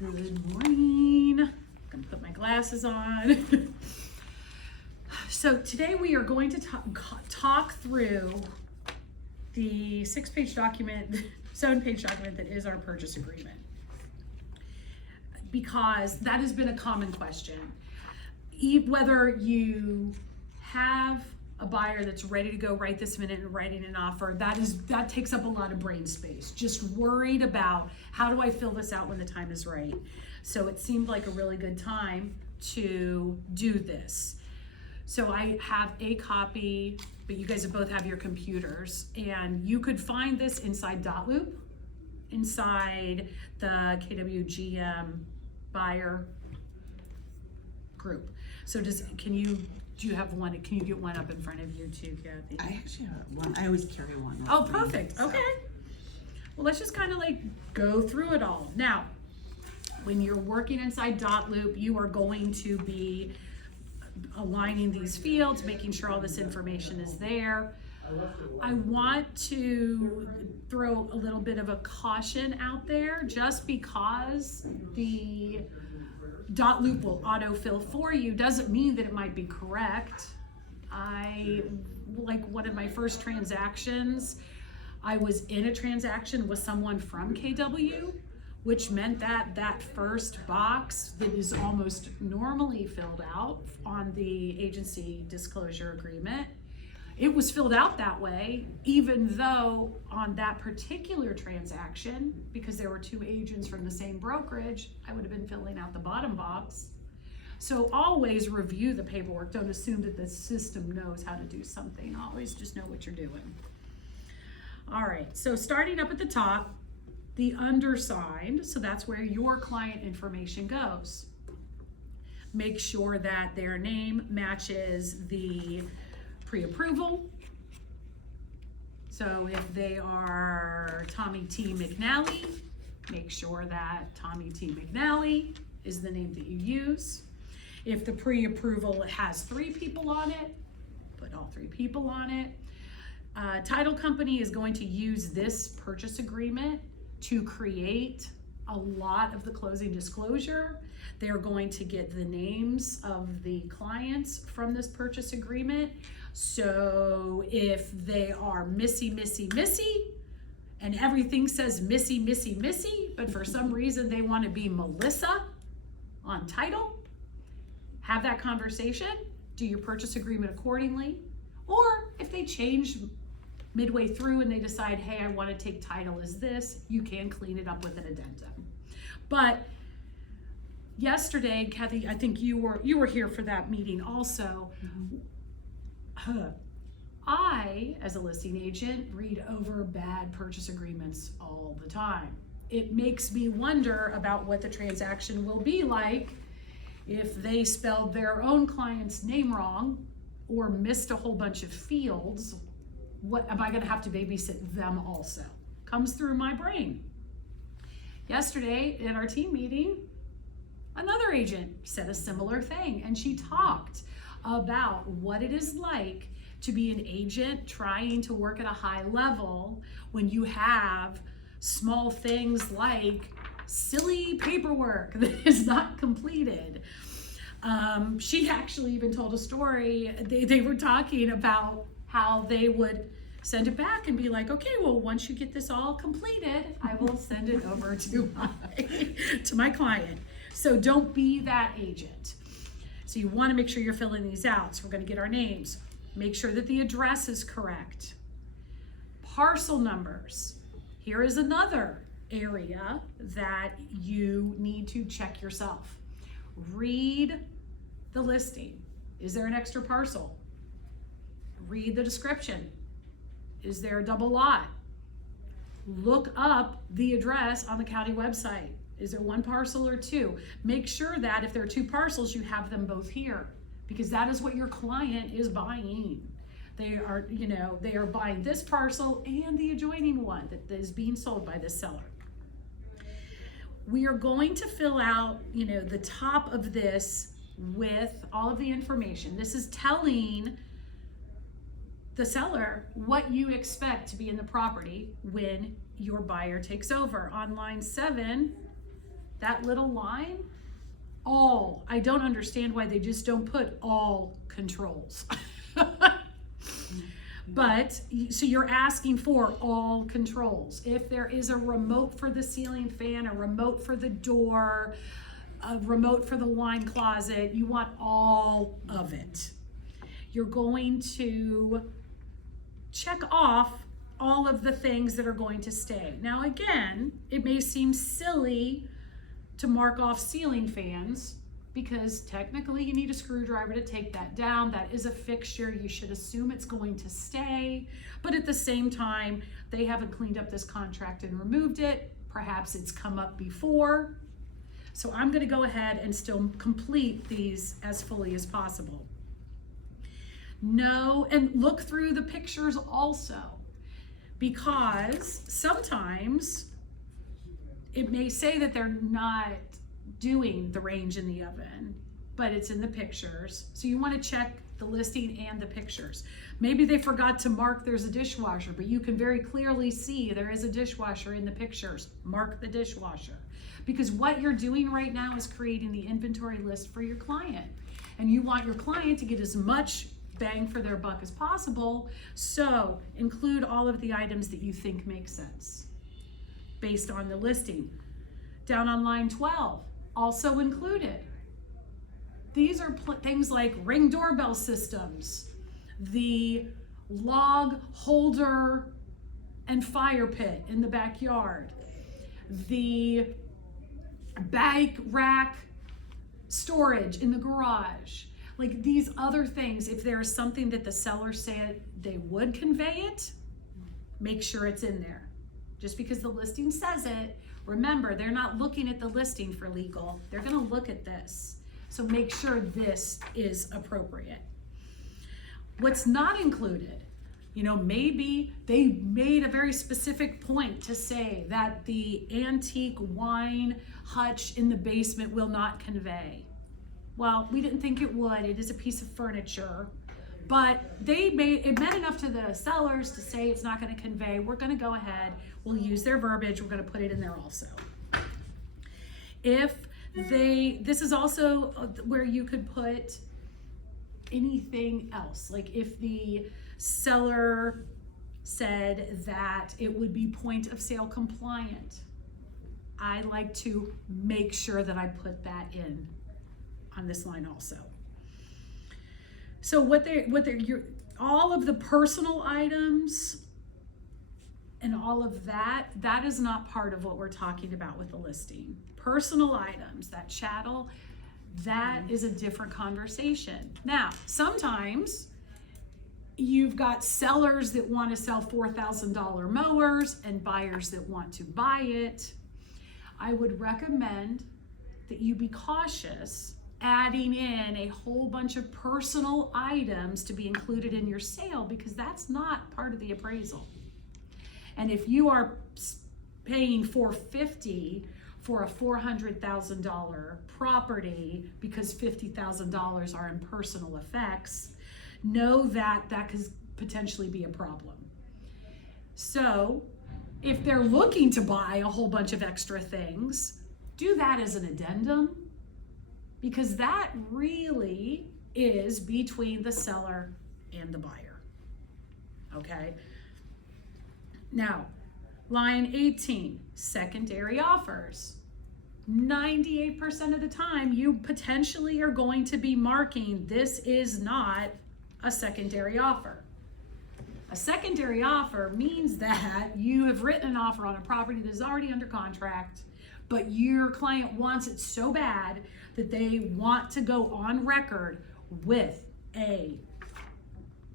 Good morning. I'm gonna put my glasses on. So today we are going to talk through the 7-page document that is our purchase agreement, because that has been a common question. Whether you have a buyer that's ready to go right this minute and writing an offer, that takes up a lot of brain space. Just worried about, how do I fill this out when the time is right? So it seemed like a really good time to do this. So I have a copy, but you guys both have your computers, and you could find this inside .loop, inside the KWGM buyer group. So do you have one? Can you get one up in front of you too, Kathy? I actually have one. I always carry one. Oh, perfect. Okay. Well, let's just kind of like go through it all. Now, when you're working inside .loop, you are going to be aligning these fields, making sure all this information is there. I want to throw a little bit of a caution out there, just because the .loop will autofill for you doesn't mean that it might be correct. Like one of my first transactions, I was in a transaction with someone from KW, which meant that that first box that is almost normally filled out on the agency disclosure agreement, it was filled out that way, even though on that particular transaction, because there were two agents from the same brokerage, I would have been filling out the bottom box. So always review the paperwork. Don't assume that the system knows how to do something. Always just know what you're doing. All right, so starting up at the top, the undersigned, so that's where your client information goes. Make sure that their name matches the pre-approval. So if they are Tommy T. McNally, make sure that Tommy T. McNally is the name that you use. If the pre-approval has 3 people on it, put all 3 people on it. Title company is going to use this purchase agreement to create a lot of the closing disclosure. They're going to get the names of the clients from this purchase agreement. So if they are Missy, and everything says Missy, but for some reason they want to be Melissa on title, have that conversation, do your purchase agreement accordingly. Or if they change midway through and they decide, hey, I want to take title as this, you can clean it up with an addendum. But yesterday, Kathy, I think you were here for that meeting also. Mm-hmm. I, as a listing agent, read over bad purchase agreements all the time. It makes me wonder about what the transaction will be like if they spelled their own client's name wrong or missed a whole bunch of fields. What am I going to have to babysit them also? Comes through my brain. Yesterday in our team meeting, another agent said a similar thing, and she talked about what it is like to be an agent trying to work at a high level when you have small things like silly paperwork that is not completed. She actually even told a story. They were talking about how they would send it back and be like, okay, well, once you get this all completed, I will send it over to my client. So don't be that agent. So you want to make sure you're filling these out. So we're going to get our names. Make sure that the address is correct. Parcel numbers. Here is another area that you need to check yourself. Read the listing. Is there an extra parcel? Read the description. Is there a double lot? Look up the address on the county website. Is there 1 parcel or 2? Make sure that if there are 2 parcels, you have them both here, because that is what your client is buying. They are buying this parcel and the adjoining one that is being sold by this seller. We are going to fill out, the top of this with all of the information. This is telling the seller what you expect to be in the property when your buyer takes over. On line 7, that little line, all, I don't understand why they just don't put all controls. But, so you're asking for all controls. If there is a remote for the ceiling fan, a remote for the door, a remote for the wine closet, you want all of it. You're going to check off all of the things that are going to stay. Now again, it may seem silly to mark off ceiling fans because technically you need a screwdriver to take that down. That is a fixture. You should assume it's going to stay, but at the same time, they haven't cleaned up this contract and removed it. Perhaps it's come up before. So I'm going to go ahead and still complete these as fully as possible. No, and look through the pictures also, because sometimes it may say that they're not doing the range in the oven, but it's in the pictures. So you want to check the listing and the pictures. Maybe they forgot to mark there's a dishwasher, but you can very clearly see there is a dishwasher in the pictures. Mark the dishwasher. Because what you're doing right now is creating the inventory list for your client. And you want your client to get as much bang for their buck as possible. So include all of the items that you think make sense based on the listing. Down on line 12, also included. These are things like Ring doorbell systems, the log holder and fire pit in the backyard, the bike rack storage in the garage. Like these other things, if there's something that the seller said they would convey it, make sure it's in there. Just because the listing says it, remember, they're not looking at the listing for legal. They're gonna look at this. So make sure this is appropriate. What's not included, maybe they made a very specific point to say that the antique wine hutch in the basement will not convey. Well, we didn't think it would. It is a piece of furniture, but it meant enough to the sellers to say it's not going to convey. We're going to go ahead. We'll use their verbiage. We're going to put it in there also. This is also where you could put anything else. Like if the seller said that it would be point of sale compliant, I like to make sure that I put that in on this line also. So all of the personal items and all of that is not part of what we're talking about with the listing. Personal items, that chattel, that is a different conversation. Now, sometimes you've got sellers that want to sell $4,000 mowers and buyers that want to buy it. I would recommend that you be cautious adding in a whole bunch of personal items to be included in your sale, because that's not part of the appraisal. And if you are paying $450 for a $400,000 property because $50,000 are in personal effects, know that that could potentially be a problem. So if they're looking to buy a whole bunch of extra things, do that as an addendum, because that really is between the seller and the buyer. Okay? Now, line 18, secondary offers. 98% of the time, you potentially are going to be marking this is not a secondary offer. A secondary offer means that you have written an offer on a property that is already under contract, but your client wants it so bad that they want to go on record with a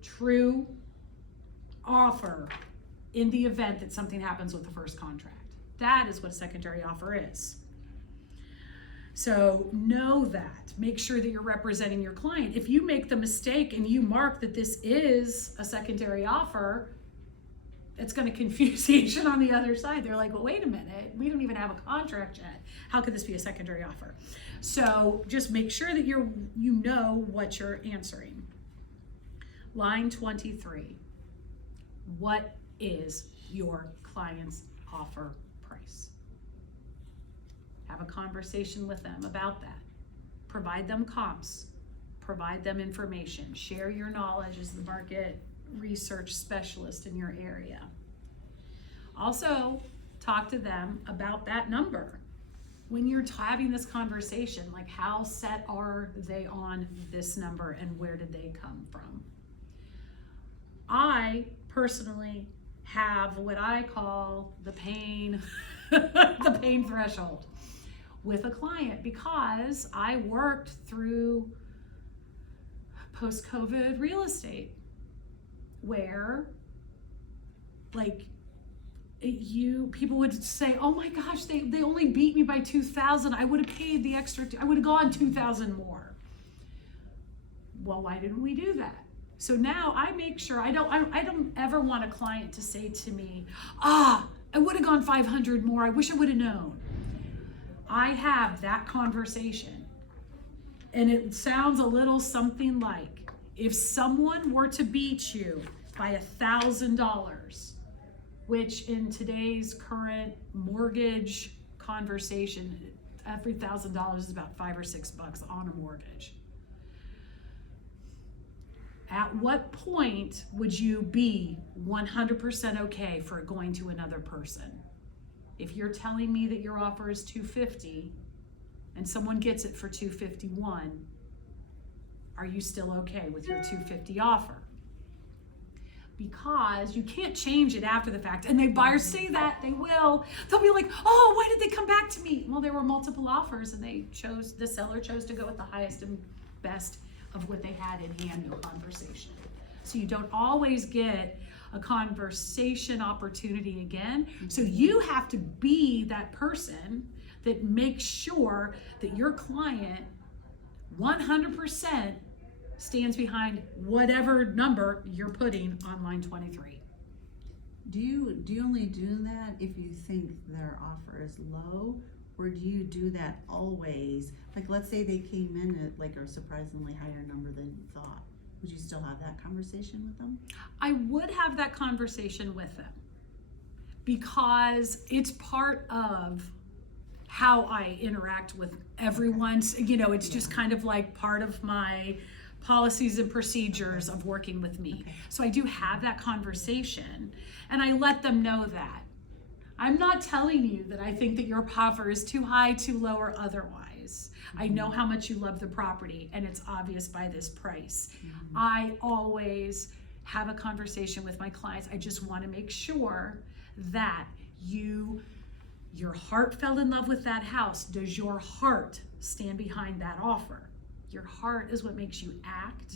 true offer in the event that something happens with the first contract. That is what a secondary offer is. So know that. Make sure that you're representing your client. If you make the mistake and you mark that this is a secondary offer, it's going to confuse the agent on the other side. They're like, well, wait a minute, we don't even have a contract yet. How could this be a secondary offer? So just make sure that you know what you're answering. Line 23. What is your client's offer price? Have a conversation with them about that. Provide them comps, provide them information, share your knowledge as the market research specialist in your area. Also, talk to them about that number. When you're having this conversation, like how set are they on this number and where did they come from? I personally have what I call the pain, the pain threshold with a client, because I worked through post-COVID real estate where like people would say, oh my gosh, they only beat me by 2,000. I would have paid the extra, I would have gone 2,000 more. Well, why didn't we do that? So now I make sure, I don't ever want a client to say to me, I would have gone 500 more. I wish I would have known. I have that conversation. And it sounds a little something like, if someone were to beat you by $1,000, which in today's current mortgage conversation, every $1,000 is about $5 or $6 on a mortgage. At what point would you be 100% okay for going to another person? If you're telling me that your offer is $250 and someone gets it for $251, are you still okay with your $250 offer? Because you can't change it after the fact. And the buyers say that, they will. They'll be like, oh, why did they come back to me? Well, there were multiple offers and the seller chose to go with the highest and best of what they had in hand, no conversation. So you don't always get a conversation opportunity again. So you have to be that person that makes sure that your client 100% stands behind whatever number you're putting on line 23. Do you only do that if you think their offer is low, or do you do that always? Like, let's say they came in at like a surprisingly higher number than you thought. Would you still have that conversation with them? I would have that conversation with them because it's part of how I interact with everyone. It's just kind of like part of my policies and procedures of working with me. Okay. So I do have that conversation and I let them know that. I'm not telling you that I think that your offer is too high, too low, or otherwise. I know how much you love the property and it's obvious by this price. I always have a conversation with my clients. I just want to make sure that your heart fell in love with that house. Does your heart stand behind that offer? Your heart is what makes you act.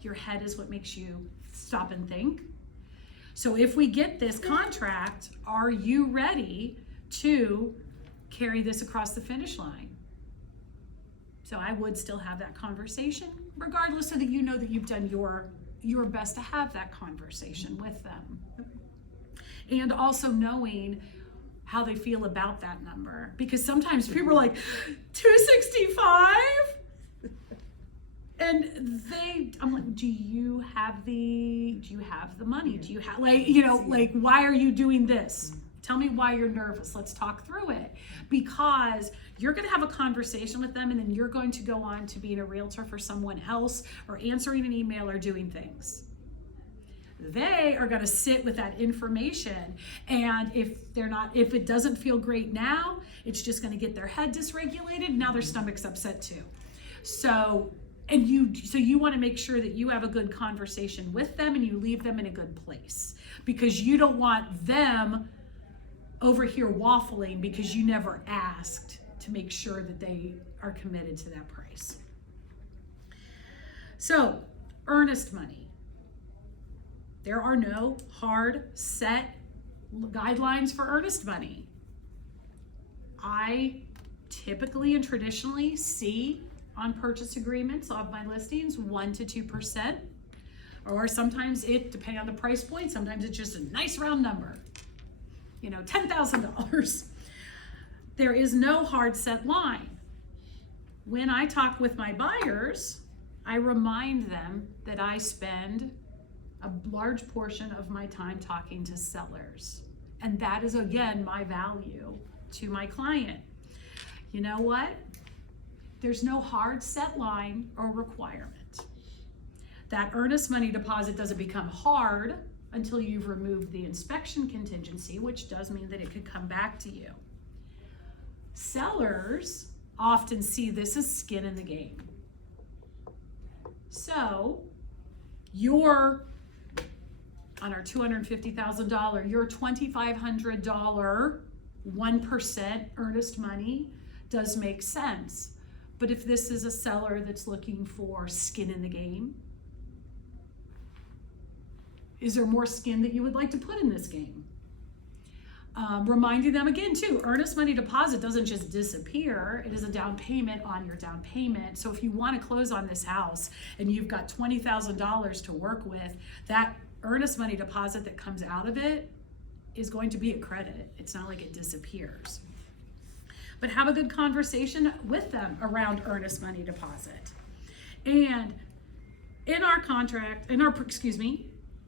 Your head is what makes you stop and think. So if we get this contract, are you ready to carry this across the finish line? So I would still have that conversation, regardless, so that you know that you've done your best to have that conversation with them. And also knowing how they feel about that number. Because sometimes people are like, 265? And I'm like, do you have the money? Do you have, why are you doing this? Tell me why you're nervous. Let's talk through it. Because you're going to have a conversation with them and then you're going to go on to being a realtor for someone else or answering an email or doing things. They are going to sit with that information, and if it doesn't feel great now, it's just going to get their head dysregulated. Now their stomach's upset too. So you want to make sure that you have a good conversation with them and you leave them in a good place, because you don't want them over here waffling because you never asked to make sure that they are committed to that price. So, earnest money. There are no hard, set guidelines for earnest money. I typically and traditionally see on purchase agreements of my listings 1% to 2%, or sometimes depending on the price point, sometimes it's just a nice round number, $10,000. There is no hard set line. When I talk with my buyers, I remind them that I spend a large portion of my time talking to sellers. And that is, again, my value to my client. you know what? There's no hard set line or requirement. That earnest money deposit doesn't become hard until you've removed the inspection contingency, which does mean that it could come back to you. Sellers often see this as skin in the game. So on our $250,000, your $2,500 1% earnest money does make sense. But if this is a seller that's looking for skin in the game, is there more skin that you would like to put in this game? Reminding them again too, earnest money deposit doesn't just disappear. It is a down payment on your down payment. So if you want to close on this house and you've got $20,000 to work with, that earnest money deposit that comes out of it is going to be a credit. It's not like it disappears. But have a good conversation with them around earnest money deposit. And in our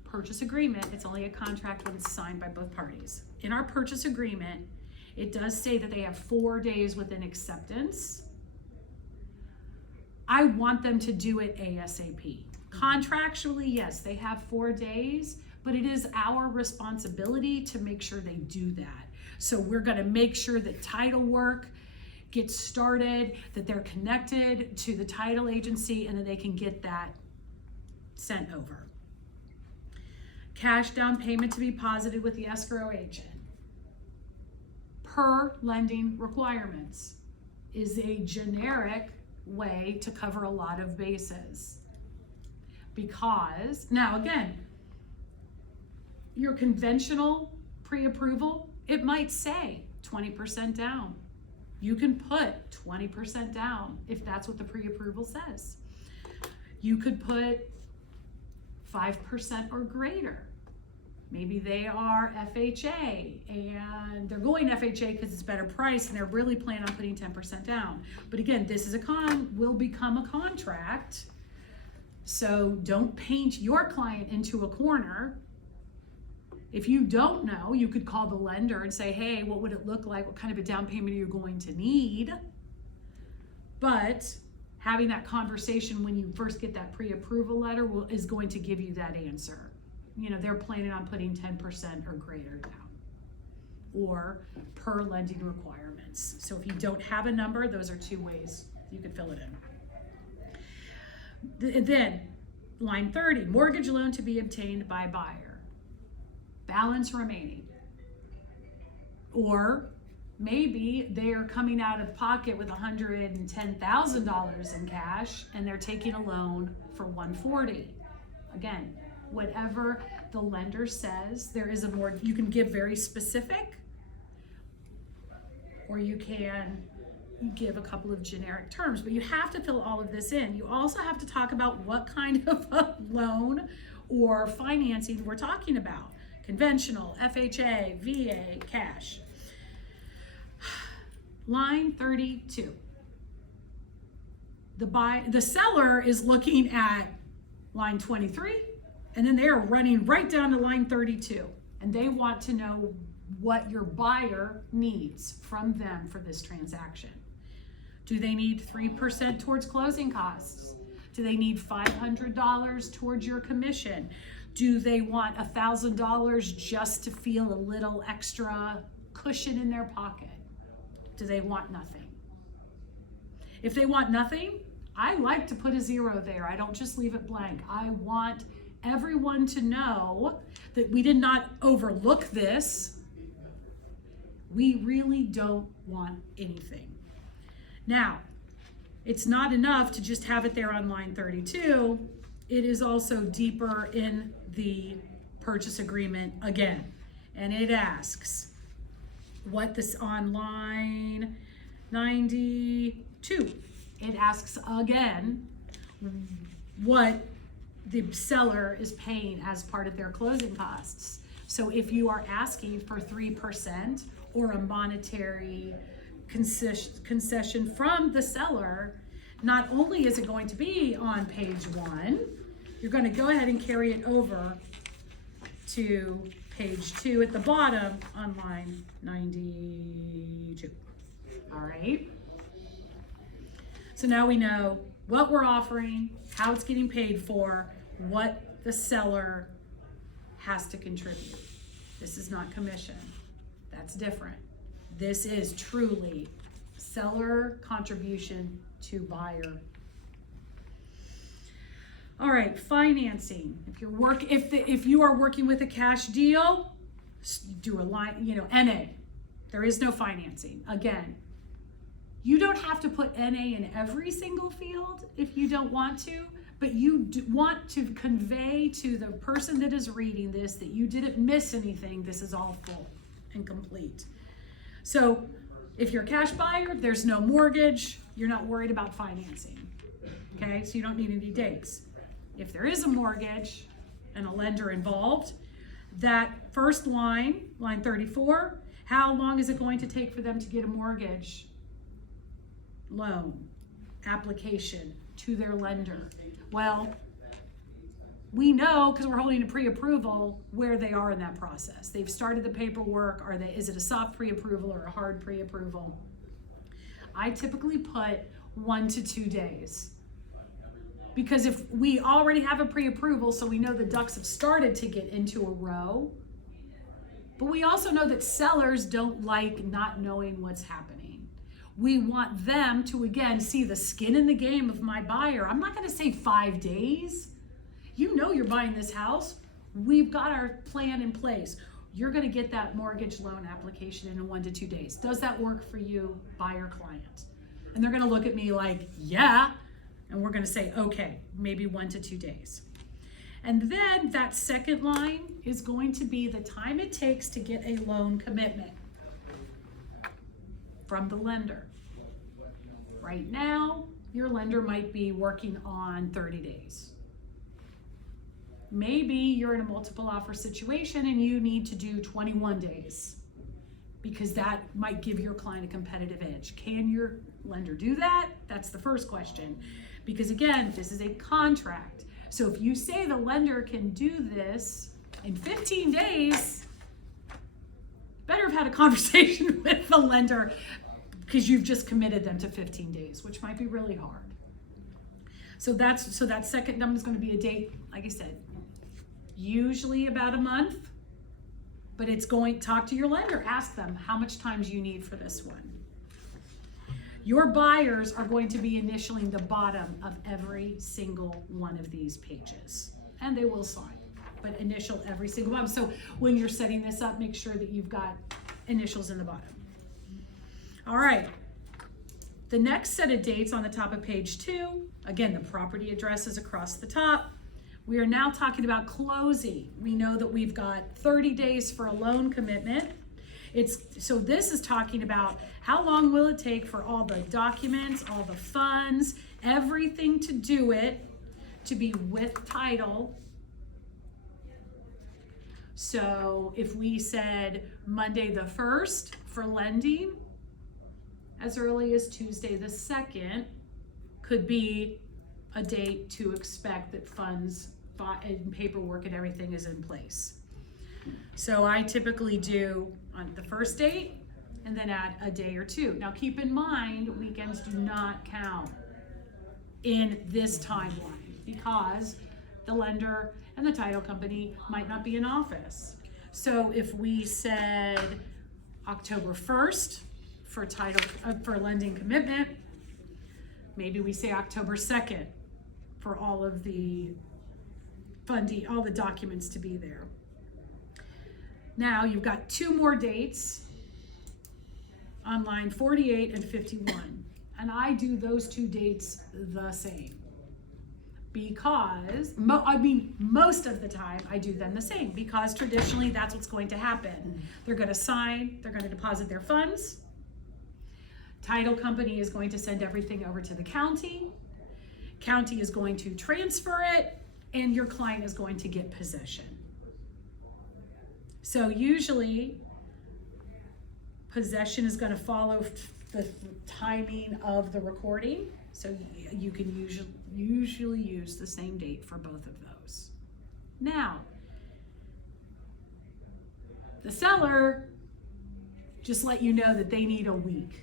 purchase agreement, it's only a contract when it's signed by both parties. In our purchase agreement, it does say that they have 4 days within acceptance. I want them to do it ASAP. Contractually, yes, they have 4 days, but it is our responsibility to make sure they do that. So we're gonna make sure that title work gets started, that they're connected to the title agency, and that they can get that sent over. Cash down payment to be posited with the escrow agent. Per lending requirements is a generic way to cover a lot of bases. Because, now again, your conventional pre-approval, it might say 20% down. You can put 20% down if that's what the pre-approval says. You could put 5% or greater. Maybe they are FHA and they're going FHA because it's better price and they're really planning on putting 10% down. But again, this is will become a contract. So don't paint your client into a corner. If you don't know, you could call the lender and say, hey, what would it look like? What kind of a down payment are you going to need? But having that conversation when you first get that pre-approval letter is going to give you that answer. You know, they're planning on putting 10% or greater down, or per lending requirements. So if you don't have a number, those are 2 ways you could fill it in. Then, line 30, mortgage loan to be obtained by buyer. Balance remaining. Or maybe they're coming out of pocket with $110,000 in cash and they're taking a loan for $140,000. Again, whatever the lender says, you can give very specific, or you can give a couple of generic terms, but you have to fill all of this in. You also have to talk about what kind of a loan or financing we're talking about. Conventional, FHA, VA, cash. Line 32. The seller is looking at line 23, and then they are running right down to line 32, and they want to know what your buyer needs from them for this transaction. Do they need 3% towards closing costs? Do they need $500 towards your commission? Do they want $1,000 just to feel a little extra cushion in their pocket? Do they want nothing? If they want nothing, I like to put a 0 there. I don't just leave it blank. I want everyone to know that we did not overlook this. We really don't want anything. Now, it's not enough to just have it there on line 32. It is also deeper in the purchase agreement again. And it asks what this on line 92. It asks again what the seller is paying as part of their closing costs. So if you are asking for 3% or a monetary concession from the seller, not only is it going to be on page 1, you're going to go ahead and carry it over to page 2 at the bottom on line 92. All right. So now we know what we're offering, how it's getting paid for, what the seller has to contribute. This is not commission. That's different. This is truly seller contribution to buyer. All right, financing. If you are working with a cash deal, do a line, NA. There is no financing. Again, you don't have to put NA in every single field if you don't want to, but you want to convey to the person that is reading this that you didn't miss anything. This is all full and complete. So if you're a cash buyer, there's no mortgage. You're not worried about financing. Okay, so you don't need any dates. If there is a mortgage and a lender involved, that first line 34, how long is it going to take for them to get a mortgage loan application to their lender? Well, we know because we're holding a pre-approval where they are in that process. They've started the paperwork. Is it a soft pre-approval or a hard pre-approval? I typically put 1 to 2 days. Because if we already have a pre-approval, so we know the ducks have started to get into a row, but we also know that sellers don't like not knowing what's happening. We want them to, again, see the skin in the game of my buyer. I'm not gonna say 5 days. You know you're buying this house. We've got our plan in place. You're gonna get that mortgage loan application in 1 to 2 days. Does that work for you, buyer client? And they're gonna look at me like, yeah. And we're gonna say, okay, maybe 1 to 2 days. And then that second line is going to be the time it takes to get a loan commitment from the lender. Right now, your lender might be working on 30 days. Maybe you're in a multiple offer situation and you need to do 21 days because that might give your client a competitive edge. Can your lender do that? That's the first question. Because again, this is a contract. So if you say the lender can do this in 15 days, better have had a conversation with the lender because you've just committed them to 15 days, which might be really hard. So that second number is going to be a date, like I said, usually about a month, but talk to your lender, ask them how much time do you need for this one. Your buyers are going to be initialing the bottom of every single one of these pages, and they will sign, but initial every single one. So when you're setting this up, make sure that you've got initials in the bottom. All right, the next set of dates on the top of page 2, again, the property address is across the top. We are now talking about closing. We know that we've got 30 days for a loan commitment. So this is talking about how long will it take for all the documents, all the funds, everything to do it, to be with title. So if we said Monday the 1st for lending, as early as Tuesday the 2nd could be a date to expect that funds and paperwork and everything is in place. So I typically do on the first date and then add a day or 2. Now keep in mind, weekends do not count in this timeline because the lender and the title company might not be in office. So if we said October 1st for lending commitment, maybe we say October 2nd for all of the funding, all the documents to be there. Now you've got 2 more dates on line 48 and 51. And I do those 2 dates the same because, most of the time I do them the same because traditionally that's what's going to happen. They're gonna sign, they're gonna deposit their funds. Title company is going to send everything over to the county. County is going to transfer it and your client is going to get possession. So usually possession is going to follow the timing of the recording. So you can usually use the same date for both of those. Now, the seller just let you know that they need a week.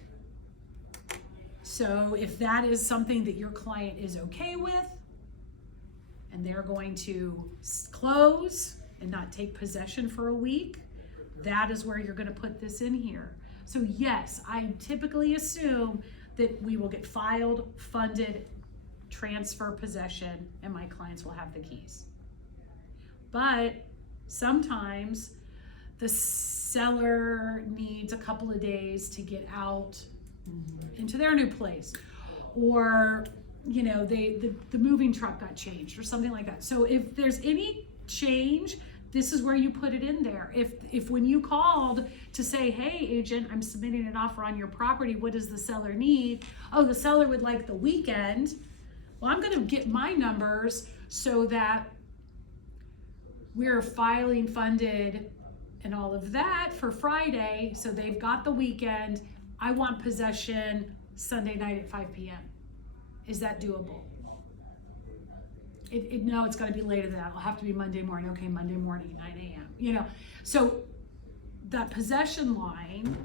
So if that is something that your client is okay with, and they're going to close and not take possession for a week, that is where you're going to put this in here. So yes, I typically assume that we will get filed, funded, transfer possession, and my clients will have the keys. But sometimes the seller needs a couple of days to get out into their new place, or the moving truck got changed or something like that. So if there's any change, this is where you put it in there. If when you called to say, hey agent, I'm submitting an offer on your property, what does the seller need? Oh, the seller would like the weekend. Well, I'm going to get my numbers so that we're filing, funded, and all of that for Friday. So they've got the weekend. I want possession Sunday night at 5 p.m. Is that doable? No, it's got to be later than that. It'll have to be Monday morning. Okay, Monday morning, 9 a.m. So that possession line,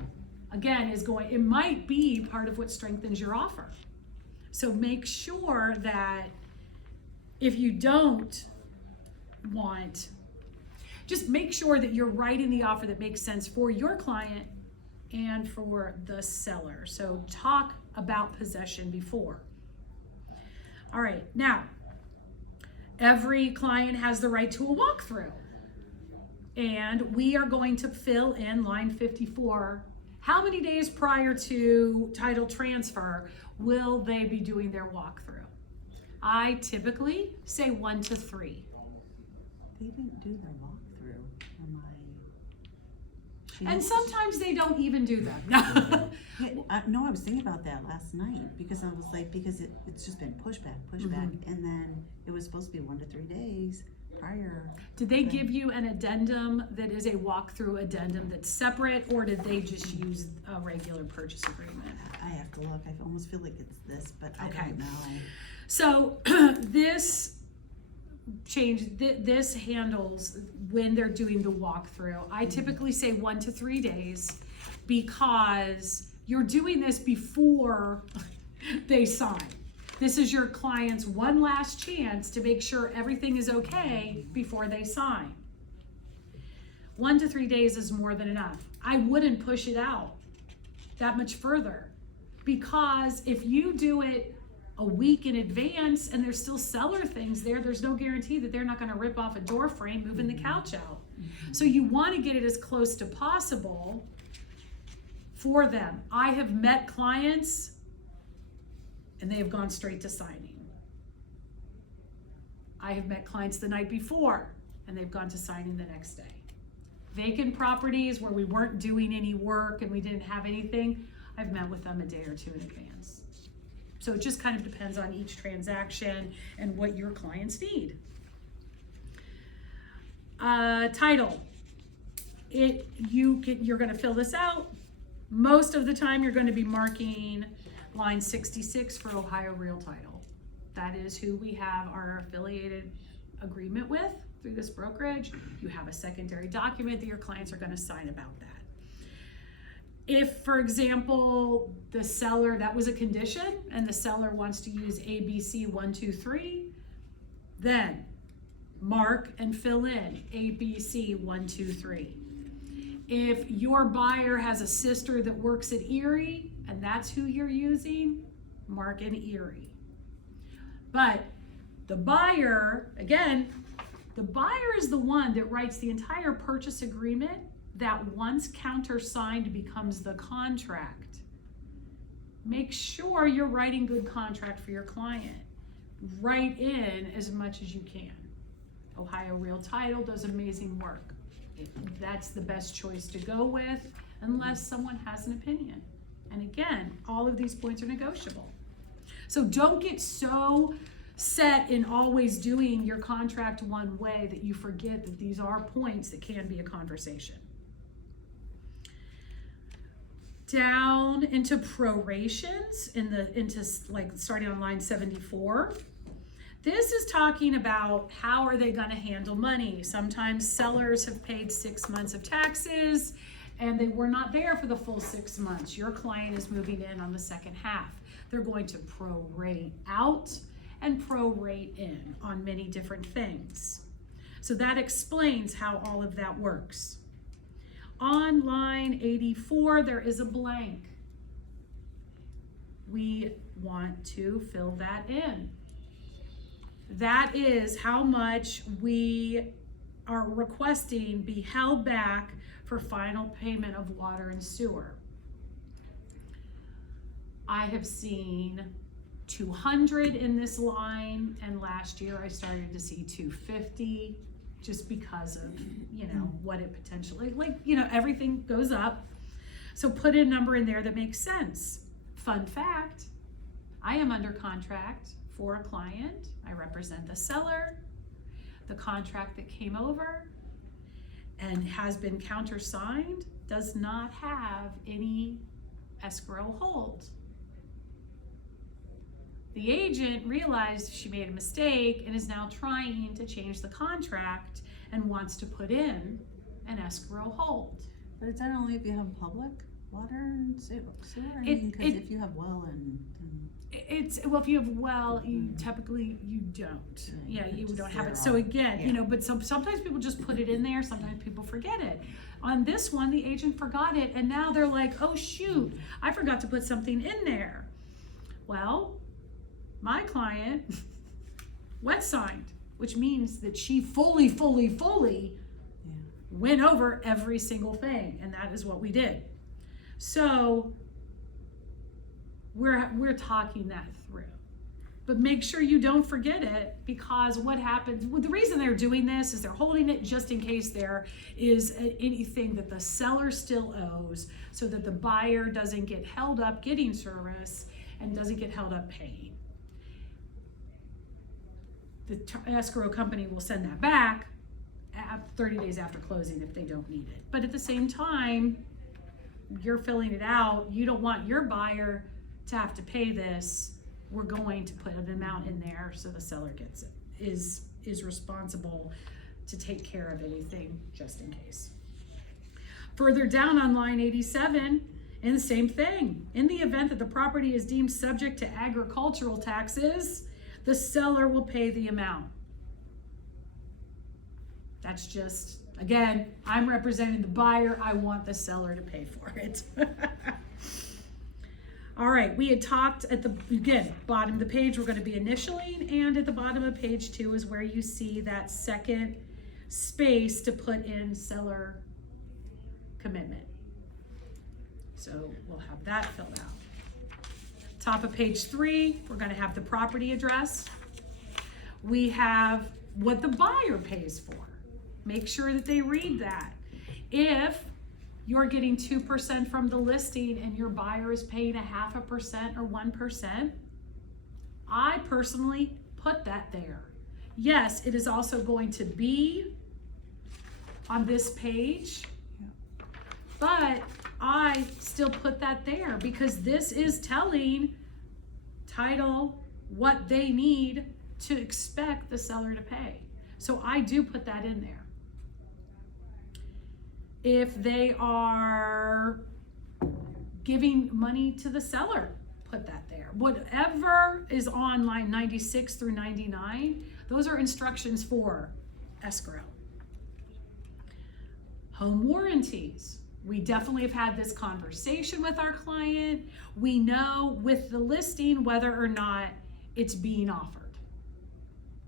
again, it might be part of what strengthens your offer. So make sure that if you don't want, just make sure that you're writing the offer that makes sense for your client and for the seller. So talk about possession before. All right, now, every client has the right to a walkthrough. And we are going to fill in line 54. How many days prior to title transfer will they be doing their walkthrough? I typically say 1 to 3. They didn't do their walkthrough for my. And sometimes they don't even do them. No, I was thinking about that last night because I was like, it's just been pushback, and then it was supposed to be 1 to 3 days prior. Did they give you an addendum that is a walkthrough addendum that's separate, or did they just use a regular purchase agreement? I have to look. I almost feel like it's this, but I don't know. So this this handles when they're doing the walkthrough. I typically say 1 to 3 days because you're doing this before they sign. This is your client's one last chance to make sure everything is okay before they sign. 1 to 3 days is more than enough. I wouldn't push it out that much further, because if you do it a week in advance and there's still seller things there's no guarantee that they're not going to rip off a door frame moving the couch out. So you want to get it as close to possible for them. I have met clients and they have gone straight to signing. I have met clients the night before and they've gone to signing the next day. Vacant properties where we weren't doing any work and we didn't have anything, I've met with them a day or two in advance. So it just kind of depends on each transaction and what your clients need. Title. You're going to fill this out. Most of the time you're going to be marking line 66 for Ohio Real Title. That is who we have our affiliated agreement with through this brokerage. You have a secondary document that your clients are going to sign about that. If, for example, the seller, that was a condition, and the seller wants to use ABC 1, 2, 3, then mark and fill in ABC 1, 2, 3. If your buyer has a sister that works at Erie, and that's who you're using, mark in Erie. But the buyer, again, the buyer is the one that writes the entire purchase agreement that once countersigned becomes the contract. Make sure you're writing good contract for your client. Write in as much as you can. Ohio Real Title does amazing work. That's the best choice to go with unless someone has an opinion. And again, all of these points are negotiable. So don't get so set in always doing your contract one way that you forget that these are points that can be a conversation. Down into prorations, into like starting on line 74. This is talking about how are they going to handle money. Sometimes sellers have paid 6 months of taxes and they were not there for the full 6 months. Your client is moving in on the second half. They're going to prorate out and prorate in on many different things. So that explains how all of that works. On line 84, there is a blank. We want to fill that in. That is how much we are requesting be held back for final payment of water and sewer. I have seen 200 in this line, and last year I started to see 250 just because of, what it potentially, everything goes up. So put a number in there that makes sense. Fun fact, I am under contract for a client. I represent the seller. The contract that came over and has been countersigned does not have any escrow hold. The agent realized she made a mistake and is now trying to change the contract and wants to put in an escrow hold. But is that only if you have public water and sewer? Because if you have well and well, if you have well, you typically you don't. Yeah, you don't have it. So again, Yeah. But sometimes people just put it in there. Sometimes people forget it. On this one, the agent forgot it, and now they're like, "Oh shoot, I forgot to put something in there." Well, my client wet signed, which means that she fully went over every single thing, and that is what we did. So we're talking that through, but make sure you don't forget it, because what happens, the reason they're doing this is they're holding it just in case there is anything that the seller still owes, so that the buyer doesn't get held up getting service and doesn't get held up paying. The escrow company will send that back 30 days after closing if they don't need it. But at the same time, you're filling it out. You don't want your buyer to have to pay this. We're going to put an amount in there so the seller gets it, is responsible to take care of anything just in case. Further down on line 87, and the same thing. In the event that the property is deemed subject to agricultural taxes, the seller will pay the amount. That's just, again, I'm representing the buyer. I want the seller to pay for it. All right, we had talked at the, again, bottom of the page, we're going to be initialing, and at the bottom of page 2 is where you see that second space to put in seller commitment. So we'll have that filled out. Top of page 3, we're going to have the property address. We have what the buyer pays for. Make sure that they read that. If you're getting 2% from the listing and your buyer is paying 0.5% or 1%, I personally put that there. Yes, it is also going to be on this page, but I still put that there because this is telling title what they need to expect the seller to pay. So I do put that in there. If they are giving money to the seller, put that there. Whatever is on line 96 through 99, those are instructions for escrow. Home warranties. We definitely have had this conversation with our client. We know with the listing whether or not it's being offered.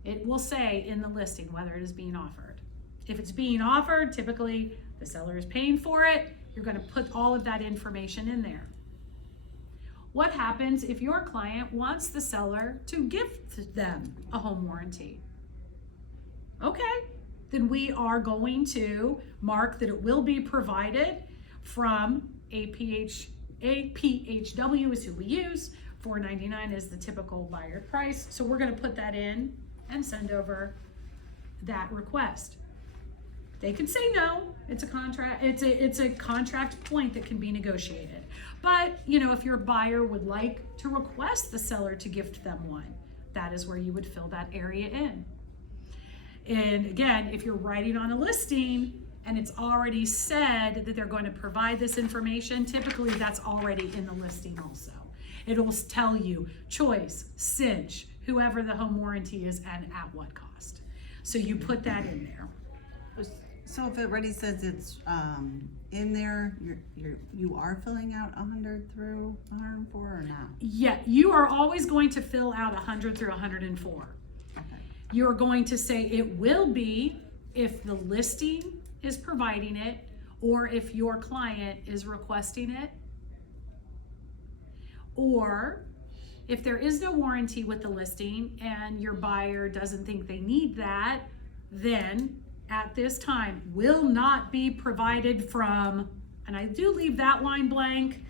It will say in the listing whether it is being offered. If it's being offered, typically the seller is paying for it. You're going to put all of that information in there. What happens if your client wants the seller to give them a home warranty? Okay, then we are going to mark that it will be provided from APHW is who we use. $4.99 is the typical buyer price. So we're going to put that in and send over that request. They can say no. It's a contract. It's a contract point that can be negotiated. But if your buyer would like to request the seller to gift them one, that is where you would fill that area in. And again, if you're writing on a listing and it's already said that they're going to provide this information, typically that's already in the listing also. It'll tell you choice, cinch, whoever the home warranty is, and at what cost. So you put that in there. So if it already says it's in there, you are filling out 100 through 104 or not? Yeah, you are always going to fill out 100 through 104. Okay. You're going to say it will be if the listing is providing it or if your client is requesting it, or if there is no warranty with the listing and your buyer doesn't think they need that, then at this time will not be provided from, and I do leave that line blank,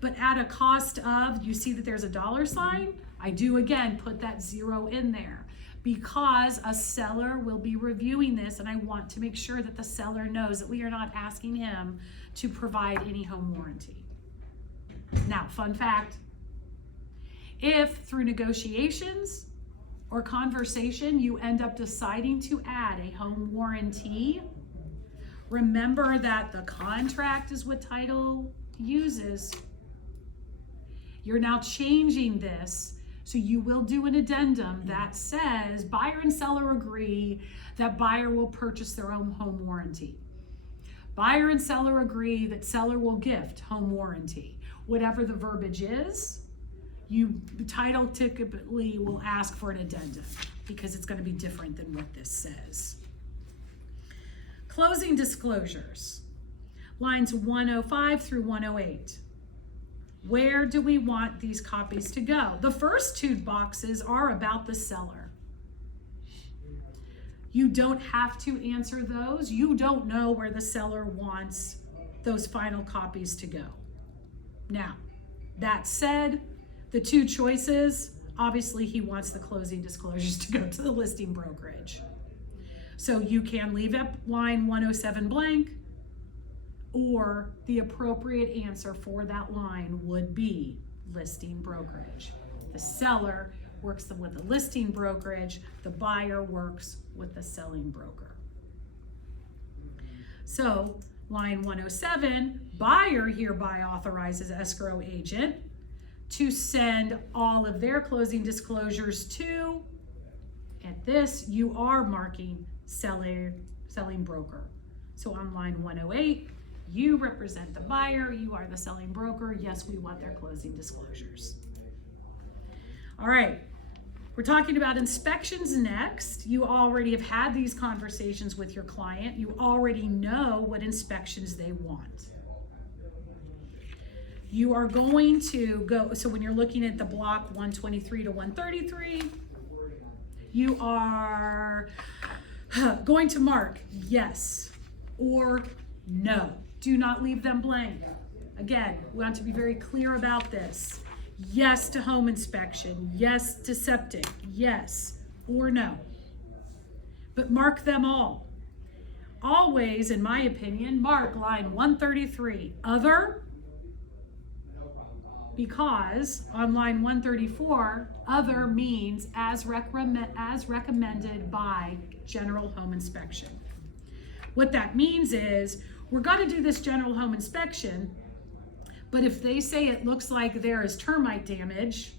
but at a cost of, you see that there's a $sign, I do again put that 0 in there because a seller will be reviewing this, and I want to make sure that the seller knows that we are not asking him to provide any home warranty. Now, fun fact, if through negotiations or conversation you end up deciding to add a home warranty, remember that the contract is what title uses. You're now changing this, so you will do an addendum that says buyer and seller agree that buyer will purchase their own home warranty. Buyer and seller agree that seller will gift home warranty. Whatever the verbiage is, the title typically will ask for an addendum because it's going to be different than what this says. Closing disclosures, lines 105 through 108. Where do we want these copies to go? The first 2 boxes are about the seller. You don't have to answer those. You don't know where the seller wants those final copies to go. Now, that said, the 2 choices, obviously he wants the closing disclosures to go to the listing brokerage. So you can leave up line 107 blank, or the appropriate answer for that line would be listing brokerage. The seller works with the listing brokerage, the buyer works with the selling broker. So line 107, buyer hereby authorizes escrow agent to send all of their closing disclosures to, at this, you are marking selling broker. So on line 108, you represent the buyer, you are the selling broker. Yes, we want their closing disclosures. All right, we're talking about inspections next. You already have had these conversations with your client. You already know what inspections they want. You are going to go, so when you're looking at the block 123 to 133, you are going to mark yes or no. Do not leave them blank. Again, we want to be very clear about this. Yes to home inspection, yes to septic, yes or no. But mark them all. Always, in my opinion, mark line 133, other, because on line 134, other means as recommended by general home inspection. What that means is we're going to do this general home inspection, but if they say it looks like there is termite damage,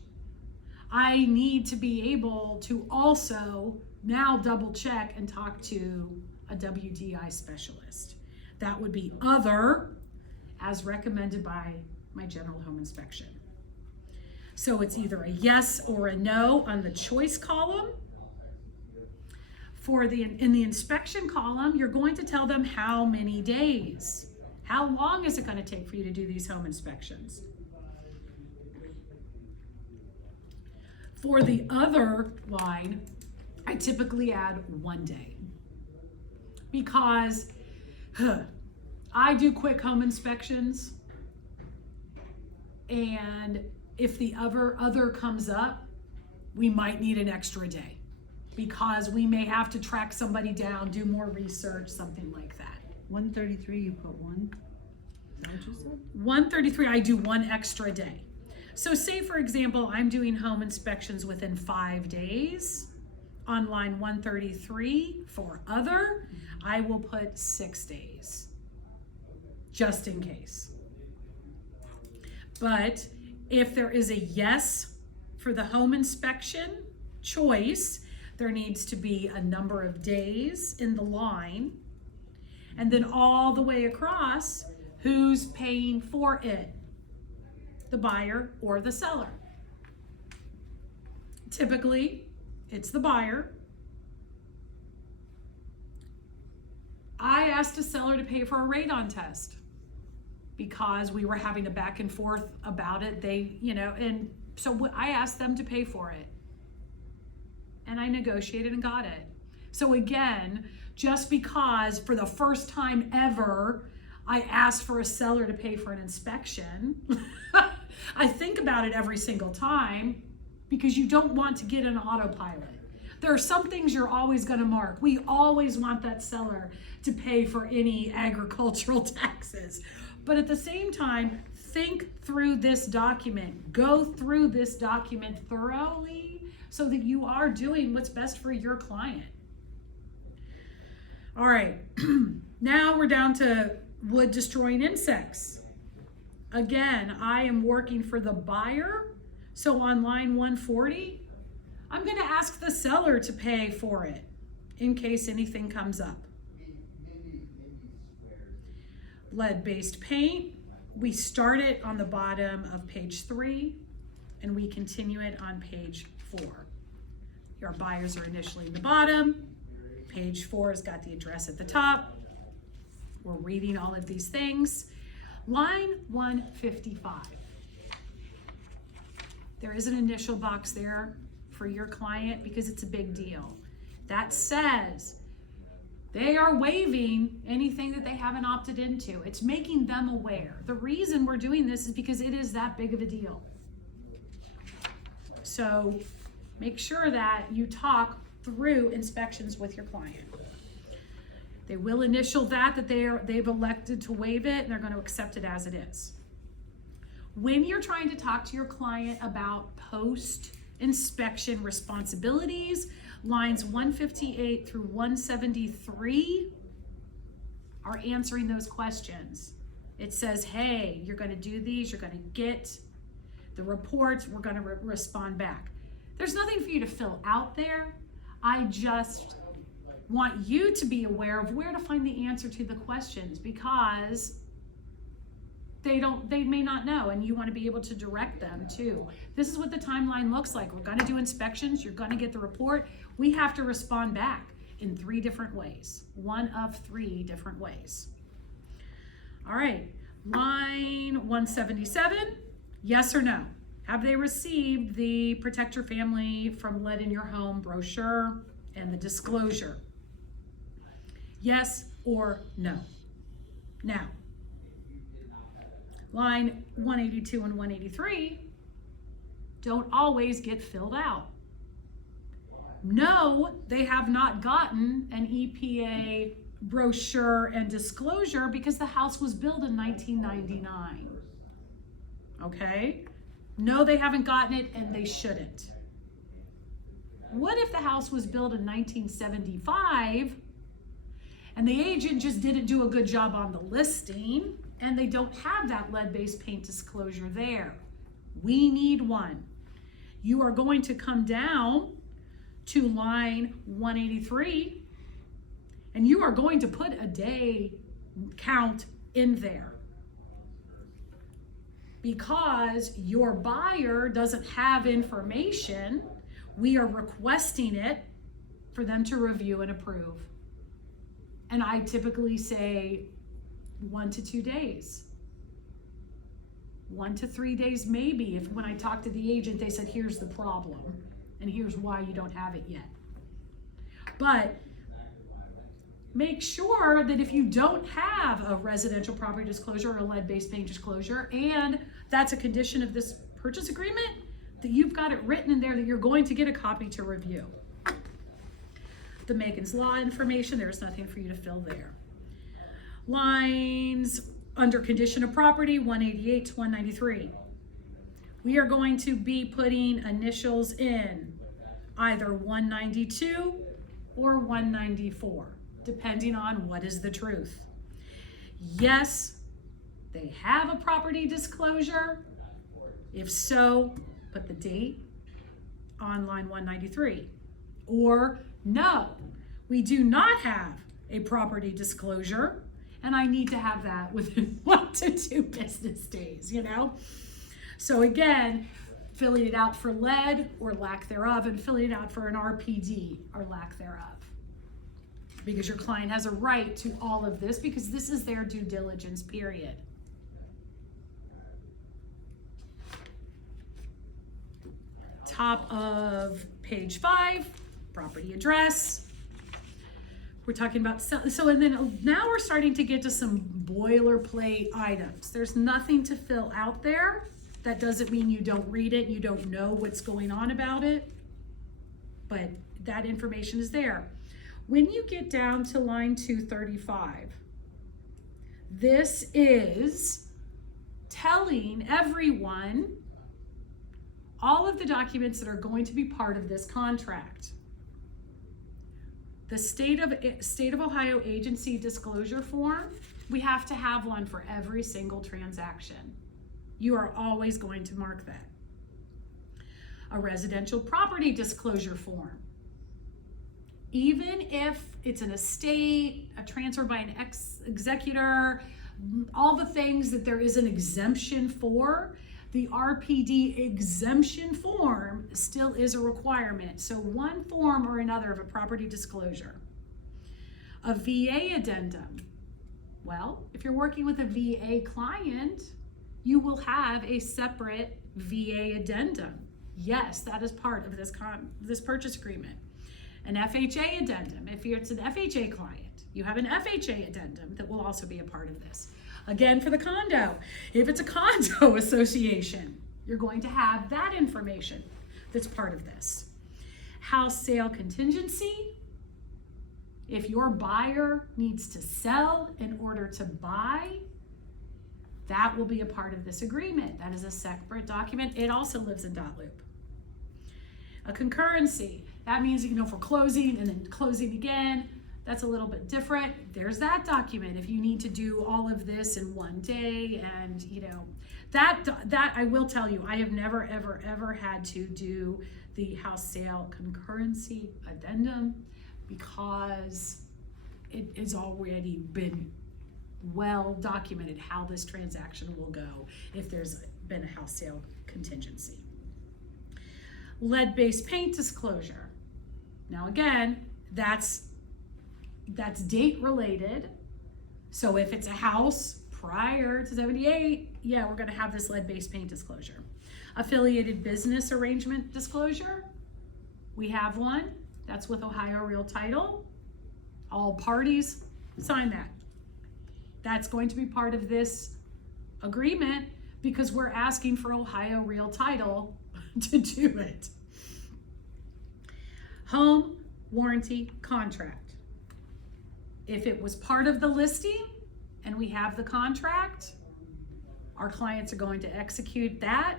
I need to be able to also now double check and talk to a WDI specialist. That would be other as recommended by my general home inspection. So it's either a yes or a no on the choice column. In the inspection column, you're going to tell them how many days. How long is it going to take for you to do these home inspections? For the other line, I typically add 1 day because I do quick home inspections, and if the other comes up, we might need an extra day because we may have to track somebody down, do more research, something like that. 133, you put 1? Is that what you said? 133, I do 1 extra day. So say, for example, I'm doing home inspections within 5 days. On line 133 for other, I will put 6 days, just in case. But if there is a yes for the home inspection choice, there needs to be a number of days in the line, and then all the way across, who's paying for it? The buyer or the seller? Typically, it's the buyer. I asked a seller to pay for a radon test because we were having a back and forth about it. And so I asked them to pay for it. And I negotiated and got it. So again, just because for the first time ever, I asked for a seller to pay for an inspection, I think about it every single time, because you don't want to get an autopilot. There are some things you're always going to mark. We always want that seller to pay for any agricultural taxes. But at the same time, think through this document. Go through this document thoroughly so that you are doing what's best for your client. All right, now we're down to wood destroying insects. Again, I am working for the buyer. So on line 140, I'm going to ask the seller to pay for it in case anything comes up. Lead-based paint, we start it on the bottom of page 3 and we continue it on page 4. Your buyers are initially in the bottom. Page 4 has got the address at the top. We're reading all of these things. Line 155. There is an initial box there for your client because it's a big deal. That says they are waiving anything that they haven't opted into. It's making them aware. The reason we're doing this is because it is that big of a deal. So make sure that you talk through inspections with your client. They will initial that they've elected to waive it, and they're going to accept it as it is. When you're trying to talk to your client about post-inspection responsibilities, lines 158 through 173 are answering those questions. It says, hey, you're going to do these, you're going to get the reports, we're going to respond back. There's nothing for you to fill out there. I just want you to be aware of where to find the answer to the questions, because they may not know, and you want to be able to direct them too. This is what the timeline looks like. We're going to do inspections. You're going to get the report. We have to respond back in 3 different ways. One of 3 different ways. All right, line 177, yes or no? Have they received the Protect Your Family from Lead in Your Home brochure and the disclosure? Yes or no? Now, line 182 and 183 don't always get filled out. No, they have not gotten an EPA brochure and disclosure because the house was built in 1999. Okay? No, they haven't gotten it, and they shouldn't. What if the house was built in 1975 and the agent just didn't do a good job on the listing and they don't have that lead-based paint disclosure there? We need one. You are going to come down to line 183 and you are going to put a day count in there, because your buyer doesn't have information. We are requesting it for them to review and approve. And I typically say 1 to 2 days. 1 to 3 days maybe, if when I talked to the agent, they said, here's the problem and here's why you don't have it yet. But make sure that if you don't have a residential property disclosure or a lead-based paint disclosure, and that's a condition of this purchase agreement, that you've got it written in there that you're going to get a copy to review. The Megan's Law information, there's nothing for you to fill there. Lines under condition of property, 188 to 193. We are going to be putting initials in either 192 or 194, depending on what is the truth. Yes, they have a property disclosure. If so, put the date on line 193. Or no, we do not have a property disclosure, and I need to have that within 1 to 2 business days, you know? So again, filling it out for lead or lack thereof, and filling it out for an RPD or lack thereof. Because your client has a right to all of this, because this is their due diligence period. Top of page 5, property address. We're talking about, so and then now we're starting to get to some boilerplate items. There's nothing to fill out there. That doesn't mean you don't read it, you don't know what's going on about it, but that information is there. When you get down to line 235, this is telling everyone all of the documents that are going to be part of this contract. The state of Ohio agency disclosure form, we have to have one for every single transaction. You are always going to mark that. A residential property disclosure form. Even if it's an estate, a transfer by an executor, all the things that there is an exemption for, the RPD exemption form still is a requirement. So one form or another of a property disclosure. A VA addendum. Well, if you're working with a VA client, you will have a separate VA addendum. Yes, that is part of this purchase agreement. An FHA addendum. If it's an FHA client, you have an FHA addendum that will also be a part of this. Again, for the condo, if it's a condo association, you're going to have that information that's part of this. House sale contingency. If your buyer needs to sell in order to buy, that will be a part of this agreement. That is a separate document. It also lives in dot loop. A concurrency. That means, you know, for closing and then closing again. That's a little bit different. There's that document if you need to do all of this in one day. And you know, that I will tell you, I have never, ever had to do the house sale concurrency addendum because it has already been well documented how this transaction will go if there's been a house sale contingency. Lead-based paint disclosure. Now again, that's date related. So if it's a house prior to 78, yeah, we're gonna have this lead-based paint disclosure. Affiliated business arrangement disclosure, we have one. That's with Ohio Real Title. All parties sign that. That's going to be part of this agreement because we're asking for Ohio Real Title to do it. Home warranty contract. If it was part of the listing and we have the contract, our clients are going to execute that.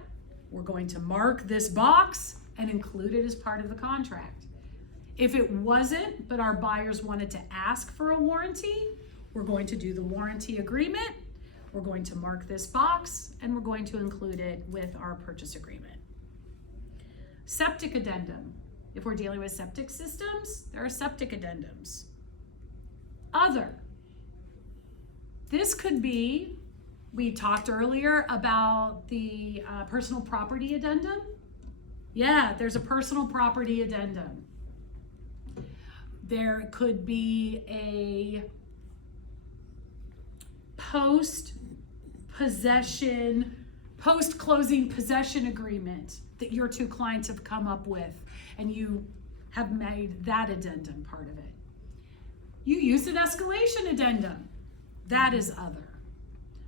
We're going to mark this box and include it as part of the contract. If it wasn't, but our buyers wanted to ask for a warranty, we're going to do the warranty agreement. We're going to mark this box and we're going to include it with our purchase agreement. Septic addendum. If we're dealing with septic systems, there are septic addendums. Other. This could be, we talked earlier about the personal property addendum. Yeah, there's a personal property addendum. There could be a post-closing possession agreement that your two clients have come up with, and you have made that addendum part of it. You used an escalation addendum. That is other.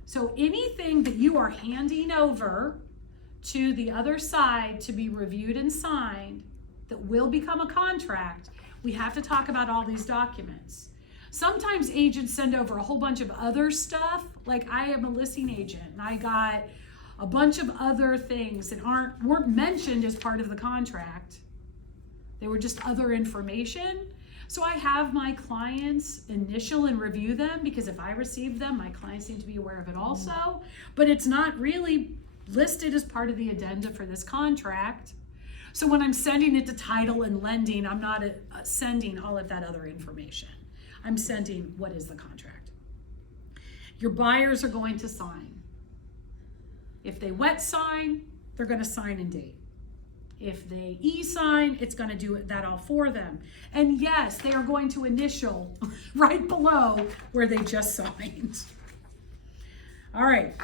So anything that you are handing over to the other side to be reviewed and signed that will become a contract, we have to talk about all these documents. Sometimes agents send over a whole bunch of other stuff. Like I am a listing agent and I got a bunch of other things that weren't mentioned as part of the contract They were just other information. So I have my clients initial and review them, because if I receive them, my clients need to be aware of it also. But it's not really listed as part of the addenda for this contract. So when I'm sending it to title and lending, I'm not sending all of that other information. I'm sending what is the contract. Your buyers are going to sign. If they wet sign, they're going to sign and date. If they e-sign, it's going to do that all for them. And yes, they are going to initial right below where they just signed. All right,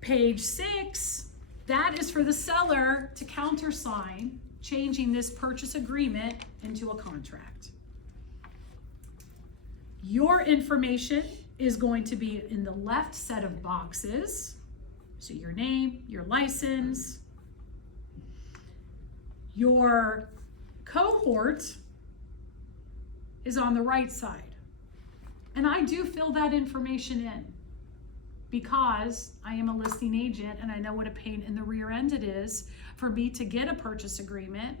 page 6, that is for the seller to countersign, changing this purchase agreement into a contract. Your information is going to be in the left set of boxes. So your name, your license, your cohort is on the right side. And I do fill that information in because I am a listing agent and I know what a pain in the rear end it is for me to get a purchase agreement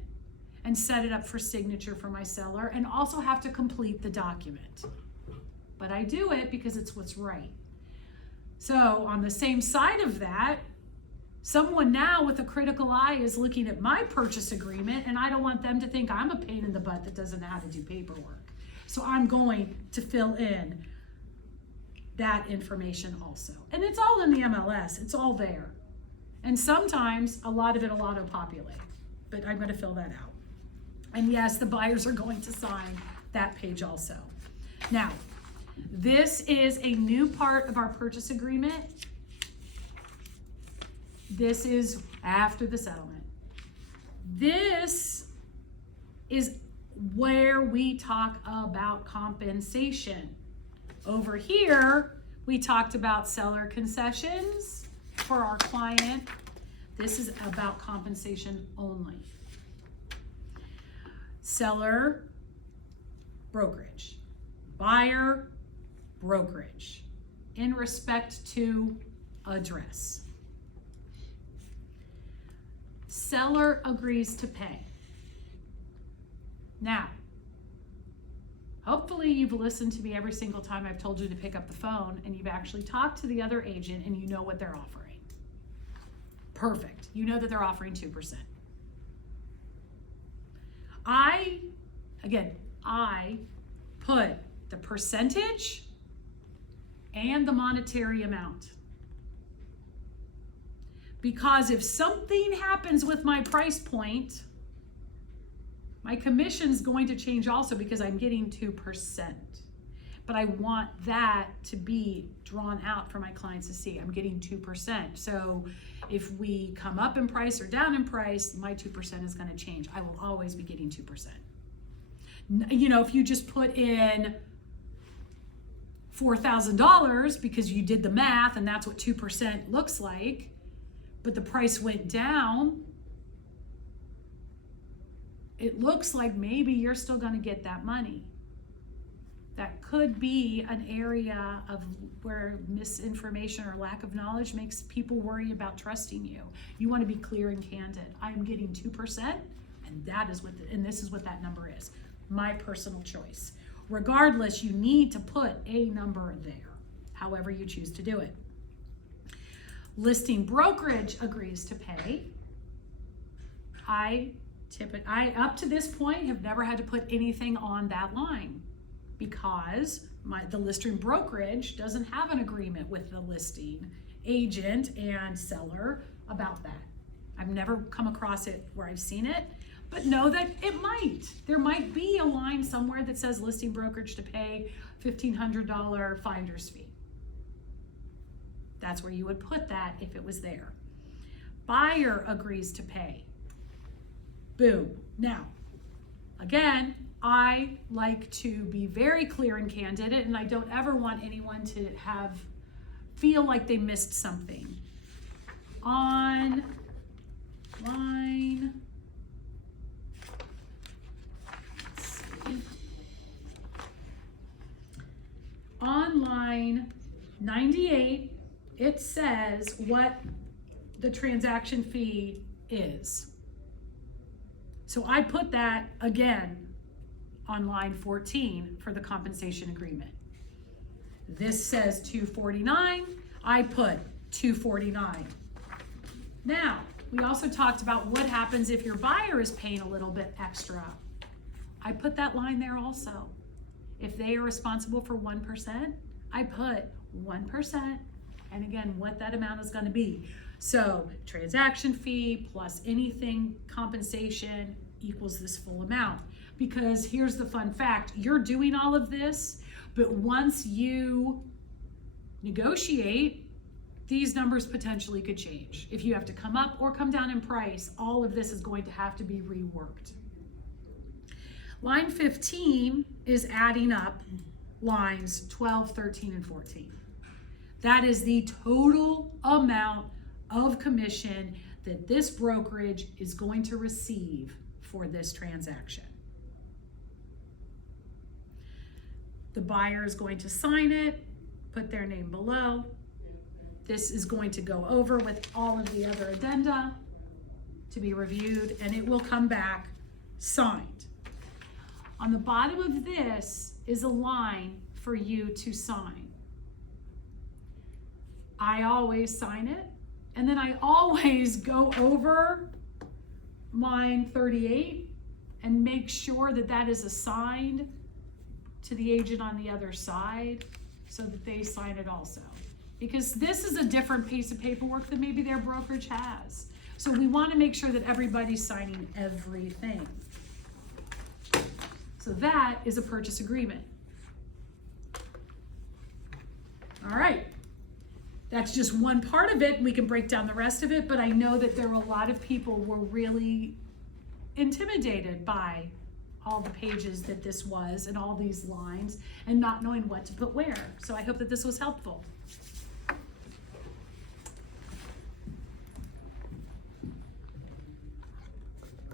and set it up for signature for my seller and also have to complete the document. But I do it because it's what's right. So on the same side of that, someone now with a critical eye is looking at my purchase agreement, and I don't want them to think I'm a pain in the butt that doesn't know how to do paperwork. So I'm going to fill in that information also. And it's all in the MLS, it's all there. And sometimes a lot of it will auto-populate, but I'm going to fill that out. And yes, the buyers are going to sign that page also. Now, this is a new part of our purchase agreement. This is after the settlement. This is where we talk about compensation. Over here, we talked about seller concessions for our client. This is about compensation only. Seller, brokerage. Buyer, brokerage. In respect to address. Seller agrees to pay. Now, hopefully you've listened to me every single time I've told you to pick up the phone and you've actually talked to the other agent and you know what they're offering. Perfect. You know that they're offering 2%. I put the percentage and the monetary amount. Because if something happens with my price point, my commission's going to change also because I'm getting 2%. But I want that to be drawn out for my clients to see. I'm getting 2%. So if we come up in price or down in price, my 2% is going to change. I will always be getting 2%. You know, if you just put in $4,000 because you did the math and that's what 2% looks like, but the price went down, it looks like maybe you're still going to get that money. That could be an area of where misinformation or lack of knowledge makes people worry about trusting you. You want to be clear and candid. I am getting 2%, and that is and this is what that number is. My personal choice. Regardless, you need to put a number there, however you choose to do it. Listing brokerage agrees to pay. I up to this point have never had to put anything on that line because the listing brokerage doesn't have an agreement with the listing agent and seller about that. I've never come across it where I've seen it, but know that it might. There might be a line somewhere that says listing brokerage to pay $1,500 finder's fee. That's where you would put that if it was there. Buyer agrees to pay. Boom. Now, again, I like to be very clear and candid, and I don't ever want anyone to feel like they missed something. On line, on line 98, it says what the transaction fee is. So I put that again on line 14 for the compensation agreement. This says 249, I put 249. Now, we also talked about what happens if your buyer is paying a little bit extra. I put that line there also. If they are responsible for 1%, I put 1%, and again, what that amount is gonna be. So transaction fee plus anything compensation equals this full amount. Because here's the fun fact, you're doing all of this, but once you negotiate, these numbers potentially could change. If you have to come up or come down in price, all of this is going to have to be reworked. Line 15 is adding up lines 12, 13, and 14. That is the total amount of commission that this brokerage is going to receive for this transaction. The buyer is going to sign it, put their name below. This is going to go over with all of the other addenda to be reviewed, and it will come back signed. On the bottom of this is a line for you to sign. I always sign it, and then I always go over line 38 and make sure that that is assigned to the agent on the other side so that they sign it also. Because this is a different piece of paperwork than maybe their brokerage has. So we want to make sure that everybody's signing everything. So that is a purchase agreement. All right. That's just one part of it. We can break down the rest of it, but I know that there were a lot of people who were really intimidated by all the pages that this was and all these lines and not knowing what to put where. So I hope that this was helpful.